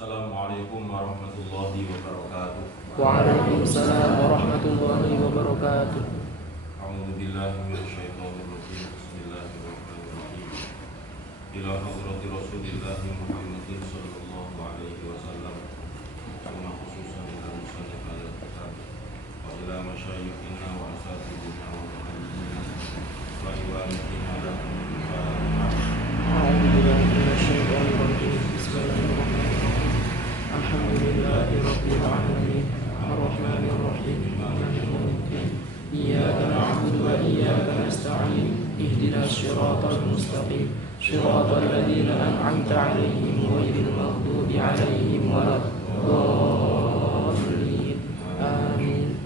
Assalamualaikum warahmatullahi wabarakatuh. Waalaikumsalam warahmatullahi wabarakatuh. A'udzubillahi minasyaitonir rajim. Bismillahirrahmanirrahim. Ila hadrati Rasulillahi Muhammadin sallallahu alaihi wasallam. Wa khususan ila musannif al-kitab wa ila masyayikhina wa asatidina wa muallimina wa iwalidina lahum A'udzubillahi minasyaitonir rajim. Bismillahirrahmanirrahim. Alhamdulillahi rabbil alamin. Arrahmanir rahim. Maliki yaumiddin. Iyyaka na'budu wa iyyaka nasta'in. Ihdinas siratal mustaqim. Shiratal ladzina an'amta 'alaihim ghairil maghdubi 'alaihim waladdallin. Amin.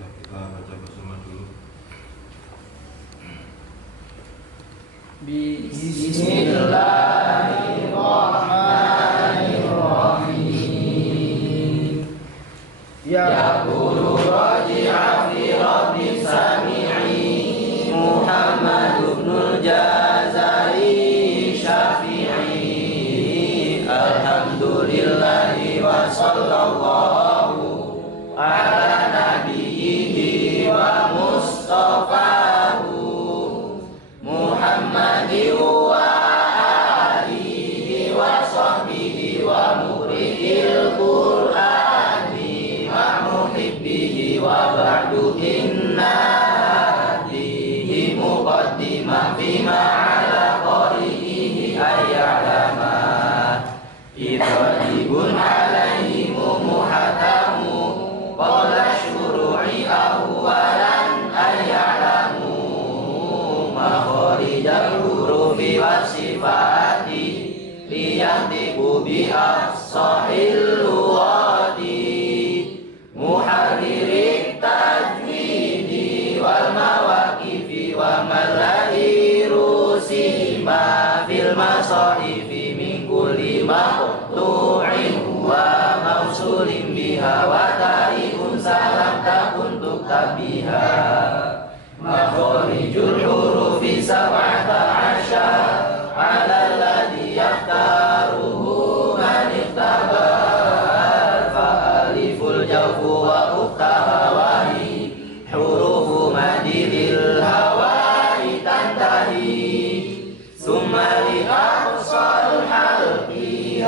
Kita baca bersama dulu. Bismillahirrahmanirrahim. Yaqulu raji'a fi rabbi sami'i Muhammad ibnul Jazari Syafi'i. Alhamdulillahi wa sallallahu ala nabiyyihi wa mustafahu Muhammadin wa alihi wa sahbihi wa muridil Qur'ani wa muhibbihi wa ba'du inna hadihi muqaddimah fima ala qari'ihi ayyalama idhadibun alaihi muhatamu qala syuru'i awwalan ayyalamu makharijal hurufi wasifati liyantibu bi'as-sahil lughati muharririk tajwidi wal mawaqifi wa malahi rusima fil masahifi min kulli maqtu'in wa mausulin biha wa ta'ibun salam takun tuktabiha makharijul hurufi sab'ata asyar ala alladhi yafta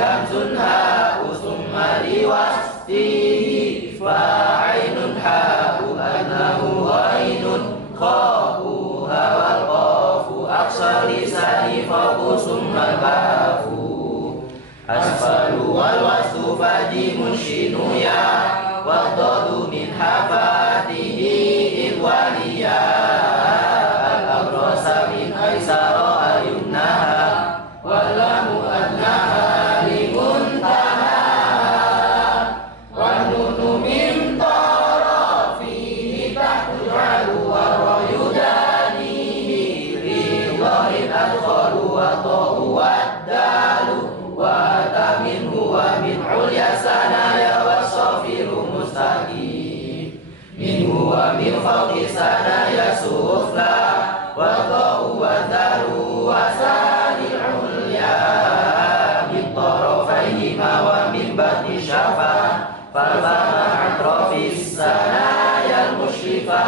hamzun ha'u summa liwaslihi fa'ainun ha'u annahu ghainun khafu hawal qafu aqsa lisani faqu summa kafu asfalu wal wasu fajimun shinu ya wadadu min hafatihi iwaliya al-abrasa min aisara ayunnaha walamu annaha limuntaha wa nunu min tarafihi tahjalu wa rayudanihi riwahin adkhalu wa ta'u waddalu wa taminhu wa min ulya sanaya wa safiru mustaqim minhu wa min fawqi sanaya sufla wa ta'u wa daru wa sanil ulya min tarafayhima wa min batni syafa falma atrafis sanaya al-mushrifa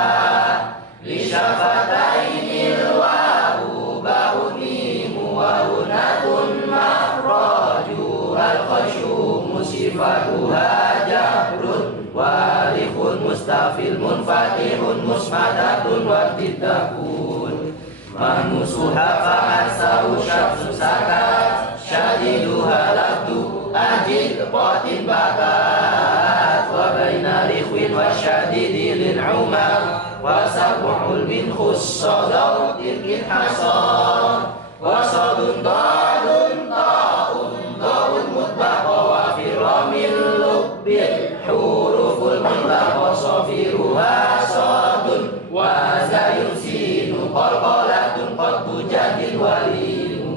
li syafatainil wa'u ba'u mimu wa unatun mahraju al-khashumu sifatuha jahrun walikhun mustafil munfatihun musmadatun wartidakun mahmusuha fa'asahu syamsun sakat syadiduha labdu ajid qatin bakat wa baina likhwin wa syadidi lil'umar wa sab'ul min khussadautin inhasar wa sadun ta'un ta'un mutbaqa wa firamil lubbil huruful mutlaqa safiruha sadun wa zayun sinu qalqalatun qaddu jadil walimu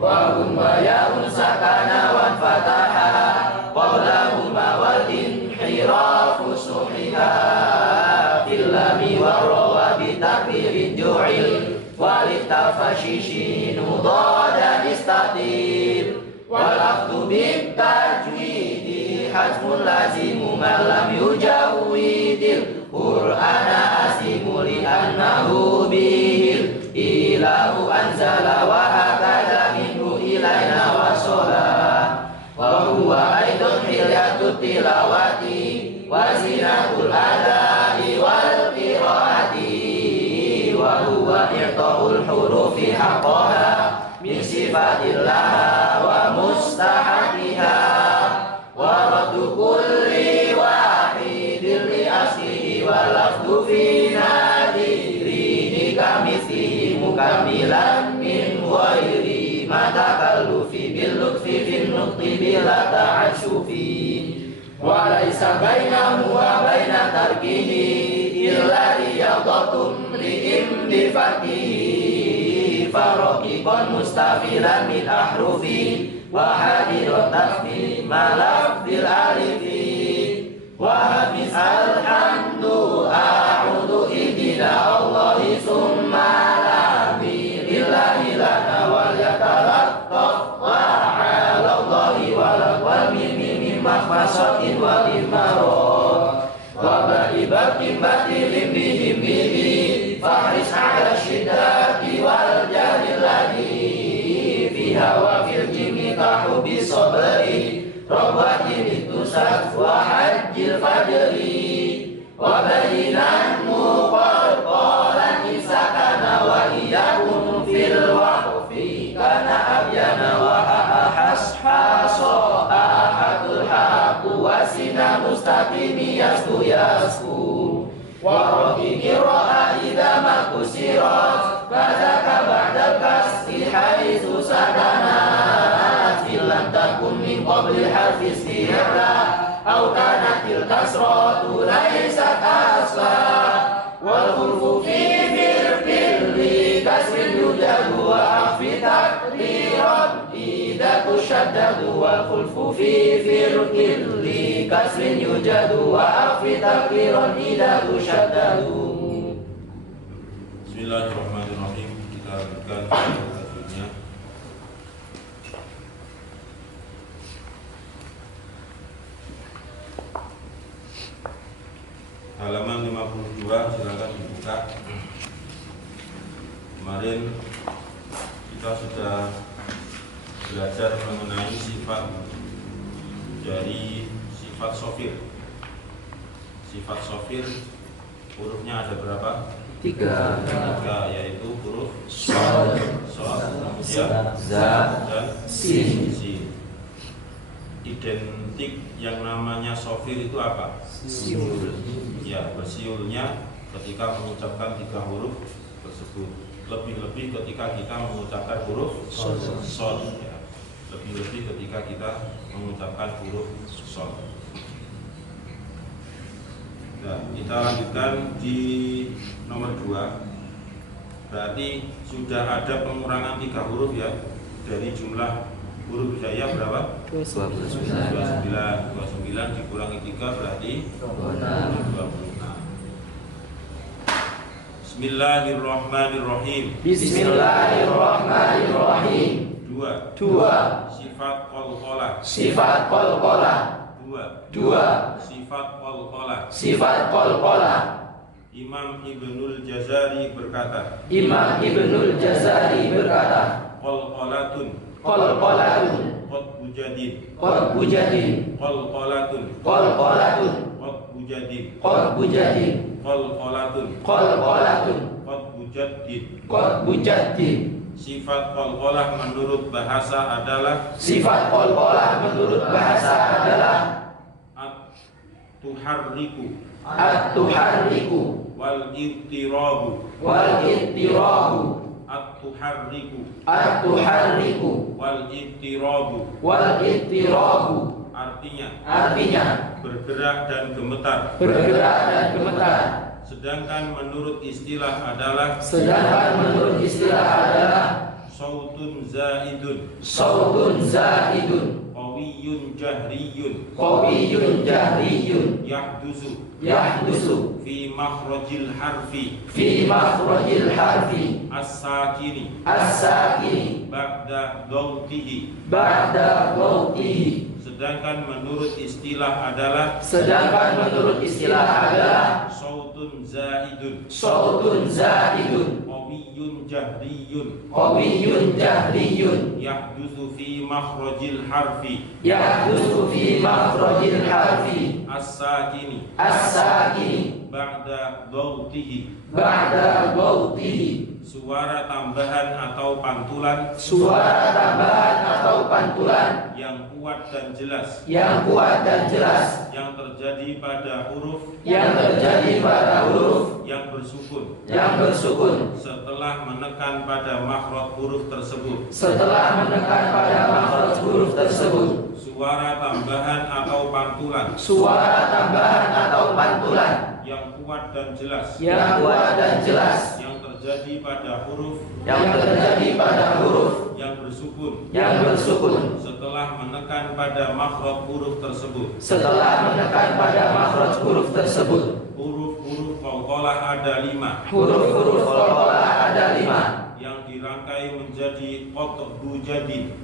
wa hum wa ya'un sakana wa fataha qawlahuma wal inhirafu suhiha fillami wa rawa bitakbirin ju'il walitafashishi nudadan istatir walafdu bitajwidi hajmun lazimu malam yujawidil qur'ana asimu li'annahu bihil ilahu anzala wa hakada minhu ilayna wa sholah wa huwa aidun hilyatut tilawati wa zinatul adai wal qiraati wa huwa i'ta'ul hurufi haqqaha min sifatillah wa mustahaqiha wa raddu kulli wahidin li aslihi wa lafdu fi nadirihi kamithlihi mukamilan min ghairi ma takallufi bil lutfi fin nuqti bila ta'assufi wa laisa bainahu wa baina tarkihi illa riyadatum li'im bifakihi faraqiqan mustafilan min ahrufi wa hadirat tasbih malaf bil alifi wa habis alhamdu a'udhu idina Allahi summa labi lillahi lana wal yatalattaf wa ala Allahi wal mimi min mahfasatin wal imarot wa ba'ibatim batilim bihim bihi fahris ala syiddati wal jalil ladhi fiha wa fil jimi tahubi sabri rabbatin itusaf wa hajjil fajri wa bayinan muqalqalan isakana wa iyakun fil waqfi kana abyana wa ahashhaso ahadul haqu wasina mustaqimi yasku wa raqiqi ra'a idha makusirat fadaka ba'dal kasri haithu sadanat illam takun min qabli harfi istihra aw kanatil kasratu laysat asla wal khulfu fi firfilli kasrin yujadu wa akhfi takdiran idha tushaddadu wal khulfu fi firfilli kasrin yujadu wa akhfi takdiran idha tushaddadu. Bismillahirrahmanirrahim. Kita lanjutkan selanjutnya. Halaman 52, silakan dibuka. Kemarin kita sudah belajar mengenai sifat dari sifat sofir. Sifat sofir hurufnya ada berapa? 3, yaitu huruf Shad, kemudian Za, dan Sin. Identik yang namanya sofir itu apa? Siul. Ya, bersiulnya ketika mengucapkan 3 huruf tersebut. Lebih-lebih ketika kita mengucapkan huruf Shad, ya. Lebih-lebih ketika kita mengucapkan huruf Shad. Nah, kita lanjutkan di nomor 2. Berarti sudah ada pengurangan 3 huruf ya. Dari jumlah huruf hijaiyah berapa? 29. 29 dikurangi 3 berarti 26. Bismillahirrahmanirrahim. Bismillahirrahmanirrahim. 2. 2. Sifat qalqalah. Sifat qalqalah. 2. Sifat qalqalah. Sifat qalqalah. Imam Ibnul Jazari berkata, Imam Ibnul Jazari berkata, qalqalatun qalqalatun qad bujadin, qalqalatun qalqalatun qad bujadin qalqujaddin, qalqalatun qalqalatun qad bujadin. sifat Sifat qalqalah menurut bahasa adalah qalqalah menurut bahasa adalah at-tuharriku at-tuharriku wal ittirabu. wal ittirabu, At-tuharriku at-tuharriku wal ittirabu wal ittirabu, artinya bergerak dan gemetar. bergerak dan gemetar. Sedangkan menurut istilah adalah Sedangkan menurut istilah adalah sautun zaidun sautun zaidun, qawiyyun jahriyun qawiyyun jahriyun, yahdusu fi makhrajil harfi harfi as-sakini as-sakini ba'da dhautihi. ba'da dhautihi. Sedangkan menurut istilah adalah sautun zaidun qawiyyun jahriyun yahdusu fi makhrajil harfi as-sakini ba'da dhautihi. Suara tambahan atau pantulan yang kuat dan jelas yang terjadi pada huruf yang bersukun setelah menekan pada makhraj huruf tersebut. Suara tambahan atau pantulan yang kuat dan jelas yang terjadi pada huruf yang bersukun setelah menekan pada makhraj huruf tersebut. Huruf-huruf qalqalah ada 5 yang dirangkai menjadi qat'u jadin.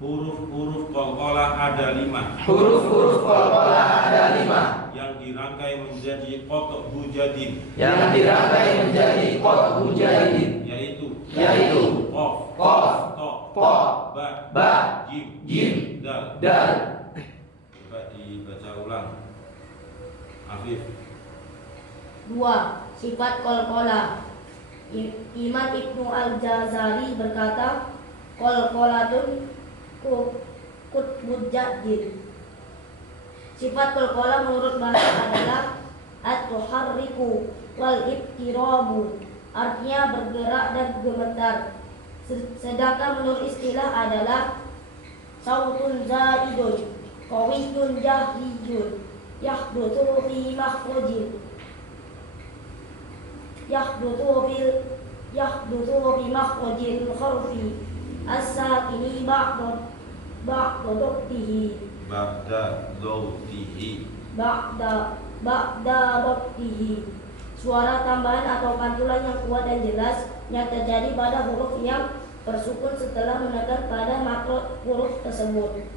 Huruf-huruf qalqalah ada 5 yang dirangkai menjadi qat'u jadin, yaitu qaf, ta, ba, jim, dal. Coba dibaca ulang. Afif. 2. Sifat qalqalah. Imam Ibnu Al-Jazari berkata, qalqalatun qutbujaddin. Sifat qalqalah menurut bahasa adalah at-tuharriku wal ittirabu, artinya bergerak dan gemetar. Sedangkan menurut istilah adalah sautun zaidun qawiyyun jahriyun yahduthu fi makhrajil harfi as-sakini ba'da dhautihi. Suara tambahan atau pantulan yang kuat dan jelas yang terjadi pada huruf yang bersukun setelah menekan pada makhraj huruf tersebut.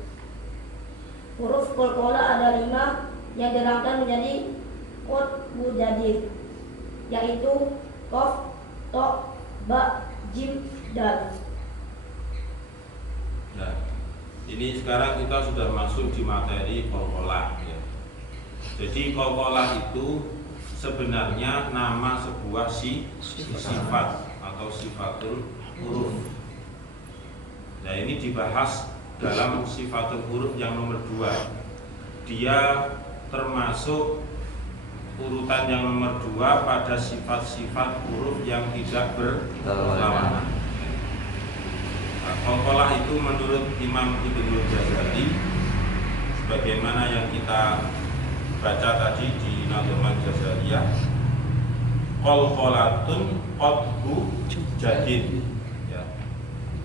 Huruf qalqalah ada 5 yang dirangkai menjadi qat'u jadid, yaitu qaf, ta, ba, jim, dal. Nah, ini sekarang kita sudah masuk di materi qalqalah ya. Jadi qalqalah itu sebenarnya nama sebuah sifat atau sifatul huruf. Nah, ini dibahas dalam sifatul huruf yang nomor 2. Dia termasuk urutan yang nomor 2 pada sifat-sifat huruf yang tidak berlawanan. Nah, qalqalah itu menurut Imam Ibnul Jazari, sebagaimana yang kita baca tadi di Nadhamat Jazariyah, qalqalatun qadhu jadid ya.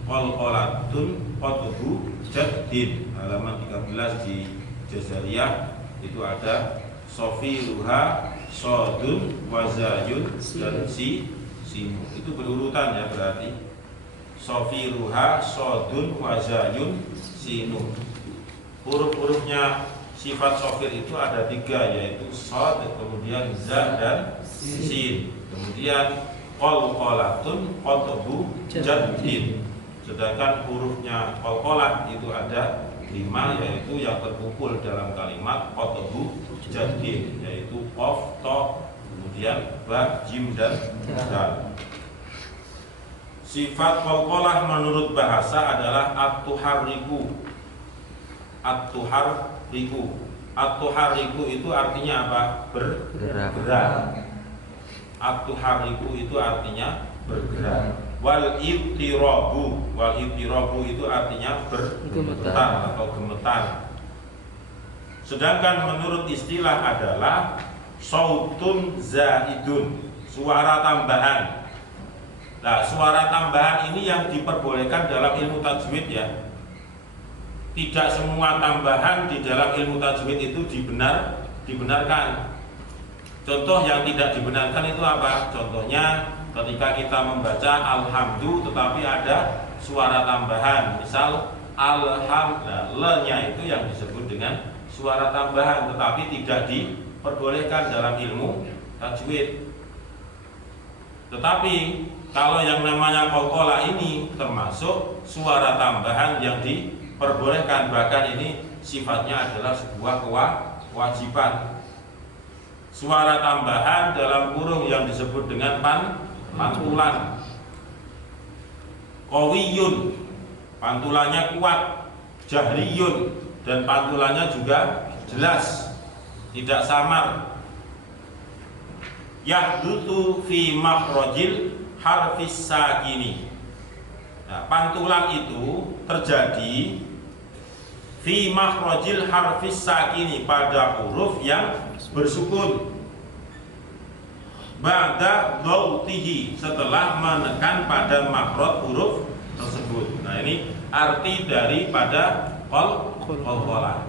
Qalqalatun qadhu jadid, halaman 13 di Jazariyah itu ada sofiruha sodun wazayun dan sinu. Itu berurutan ya, berarti sofiruha sodun wazayun sinu. Huruf-hurufnya sifat sofir itu ada 3, yaitu sod, kemudian za dan sin. Kemudian qalqalatun qadhu jadid. Sedangkan hurufnya qalqalah itu ada 5, yaitu yang terkumpul dalam kalimat qadhu jadid, yaitu qaf, ta, kemudian ba, jim dan dal. Sifat qalqalah menurut bahasa adalah at-tuharriku. At-tuharriku. At-tuharriku itu artinya apa? Bergerak. At-tuharriku itu artinya bergerak. Wal ittirabu. Wal ittirabu itu artinya bergetar atau gemetar. Sedangkan menurut istilah adalah sautun zaidun, suara tambahan. Nah, suara tambahan ini yang diperbolehkan dalam ilmu tajwid ya. Tidak semua tambahan di dalam ilmu tajwid itu dibenarkan. Contoh yang tidak dibenarkan itu apa? Contohnya ketika kita membaca alhamdu tetapi ada suara tambahan, misal alham, nah, le-nya itu yang disebut dengan suara tambahan, tetapi tidak diperbolehkan dalam ilmu tajwid. Tetapi kalau yang namanya qalqalah ini termasuk suara tambahan yang diperbolehkan, bahkan ini sifatnya adalah sebuah kewajiban. Suara tambahan dalam kurung yang disebut dengan pantulan. Qawiyun, pantulannya kuat. Jahriyun, dan pantulannya juga jelas, tidak samar. Yahdutsu fi makhrajil harfis sakini. Nah, pantulan itu terjadi fi makhrajil harfis sakini, pada huruf yang bersukun. Ba'da dhautihi, setelah menekan pada makhraj huruf tersebut. Nah, ini arti daripada qalqalah.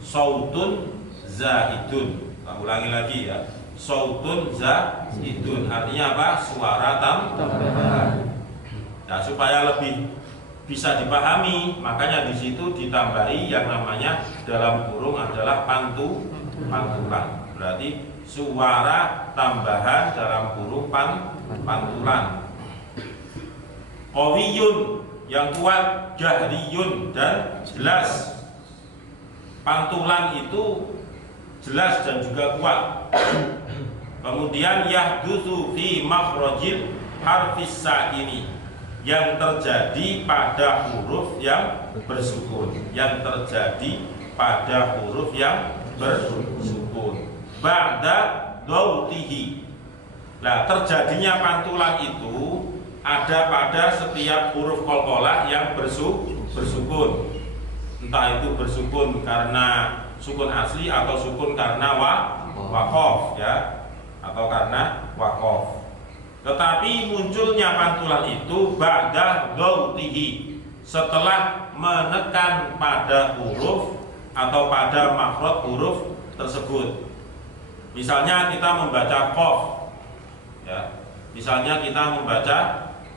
Sautun zaidun. Kita ulangi lagi ya. Sautun zaidun artinya apa? Suara tambahan. Nah, supaya lebih bisa dipahami, makanya di situ ditambahi yang namanya dalam kurung adalah pantulan. Berarti suara tambahan dalam kurung pantulan. Qawiyun, yang kuat. Jahriyun, dan jelas. Pantulan itu jelas dan juga kuat. Kemudian yahdutsu fi makhrajil harfis sakini, yang terjadi pada huruf yang bersukun. Yang terjadi pada huruf yang bersukun. Ba'da dhautihi. Nah, terjadinya pantulan itu ada pada setiap huruf qalqalah yang bersukun. Entah itu bersukun karena sukun asli atau sukun karena waqaf ya, atau karena waqaf. Tetapi munculnya pantulan itu ba'da dhautihi, setelah menekan pada huruf atau pada makhraj huruf tersebut. Misalnya kita membaca qaf ya. Misalnya kita membaca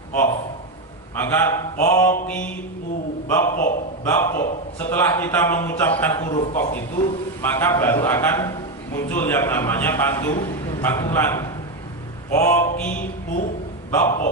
qaf, maka qaqiu baqo. Setelah kita mengucapkan huruf qaf itu, maka baru akan muncul yang namanya pantulan. Qaqiu baqo.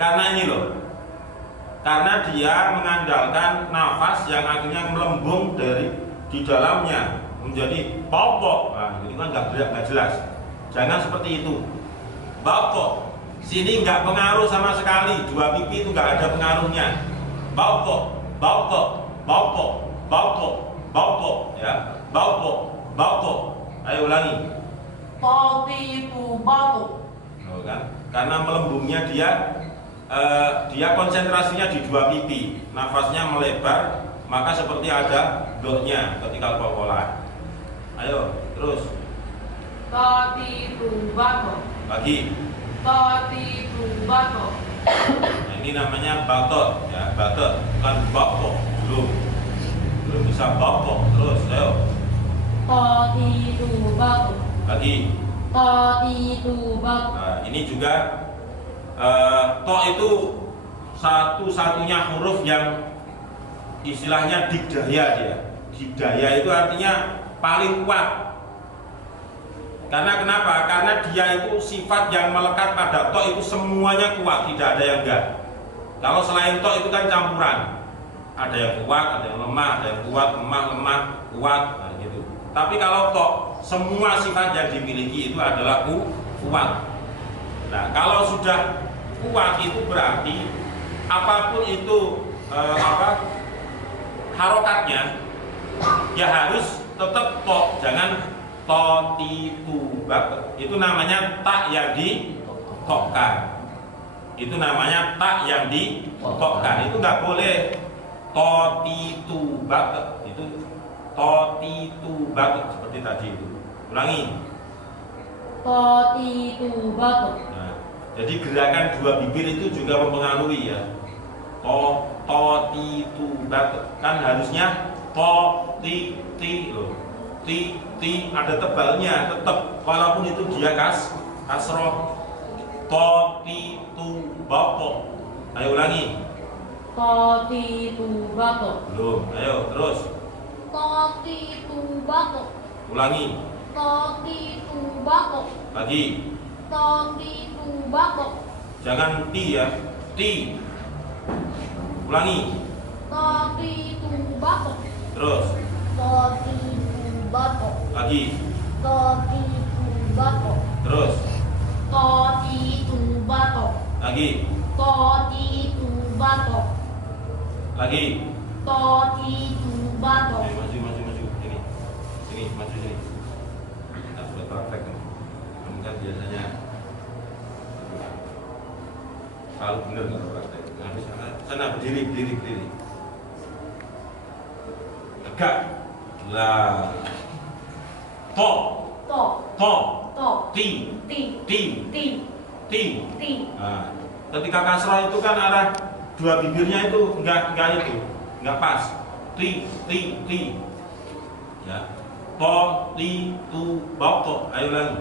Karena ini loh, karena dia mengandalkan nafas yang akhirnya melembung dari di dalamnya menjadi pokok. Nah, ini kan nggak jelas. Jangan seperti itu. Pokok. Sini nggak pengaruh sama sekali. Dua pipi itu nggak ada pengaruhnya. Pokok, pokok, pokok, pokok, pokok, ya. Pokok, pokok. Ayo ulangi. Tatitu batu. Oh, kan? Karena melembungnya dia konsentrasinya di dua pipi, nafasnya melebar, maka seperti ada dotnya ketika pola. Ayo, terus. Tatitu batu. Lagi. Tatitu batu. Nah, ini namanya batot, ya, batot, bukan bokok. Belum bisa bokok. Terus, ayo. Tatitu batu. Lagi. Tatitu batu. Nah, ini juga to itu satu-satunya huruf yang istilahnya digdaya dia. Digdaya itu artinya paling kuat. Karena kenapa? Karena dia itu sifat yang melekat pada to itu semuanya kuat, tidak ada yang enggak. Kalau selain to itu kan campuran. Ada yang kuat, ada yang lemah, ada yang kuat, lemah, kuat, nah gitu. Tapi kalau to semua sifat yang dimiliki itu adalah kuat. Nah, kalau sudah kuat itu berarti apapun itu harokatnya ya harus tetap to, jangan to titu bak. Itu namanya tak yang ditokkan. Itu namanya tak yang ditokkan. Itu nggak boleh to titu bak. Itu to titu bak seperti tadi itu. Ulangi. Tatitu batu. Nah, jadi gerakan dua bibir itu juga mempengaruhi ya. To titu bak kan harusnya to ti loh. Ti ada tebalnya tetap walaupun itu dia kasroh. To titu bako. Ayo ulangi. Tatitu batu. Belum. Ayo terus. Tatitu batu. Ulangi. Tatitu batu. Lagi. Tatitu batu. Jangan ti ya. Ti. Ulangi. Tatitu batu. Terus. Tatitu batu. Lagi. Tatitu batu. Terus. Tatitu batu. Lagi. Tatitu batu. Lagi. Tatitu batu. Maju. Sini, maju sini. Kita sudah praktek kan. Kamu kan biasanya selalu benar kalau praktek. Habis sana berdiri. Tegak. Lah. To. Ti. Nah, ketika kasroh itu kan arah dua bibirnya itu enggak pas. Ti. Ya. To, ti, tu, boko. Ayo lagi.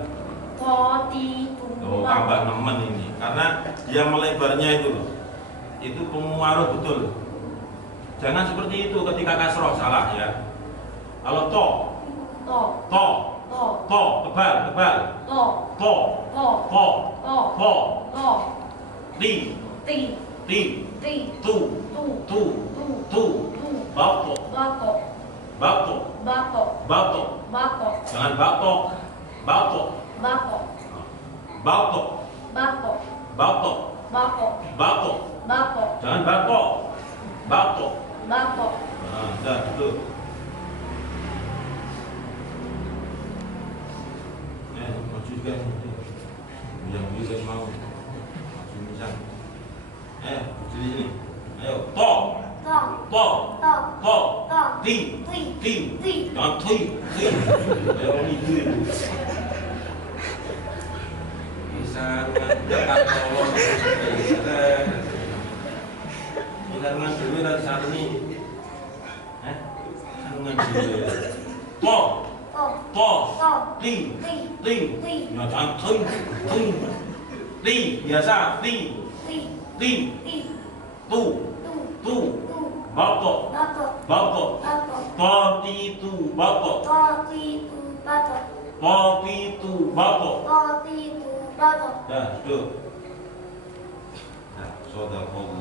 Tatitu Oh, batu. tambah nemen ini karena dia melebarnya itu loh. Itu pengaruh betul. Jangan seperti itu ketika kasroh, salah ya. Kalau to, tebal. Ti, tu, bako. Jangan batok. Jangan batok. Nah, dah duduk. Maju juga yang bisa mau. Maju bisa. Berdiri sini. Ayo, to, ti. Jangan ti. Ayo itu. Bisa mengerjakan tolong. Sarungan dulu nanti satu nih. Sarungan dulu. To, ti. Ya jangan ti. Biasa ti. Tu. Batok. To ti tu batok. Dah, duduk. Nah, Shadaqallahu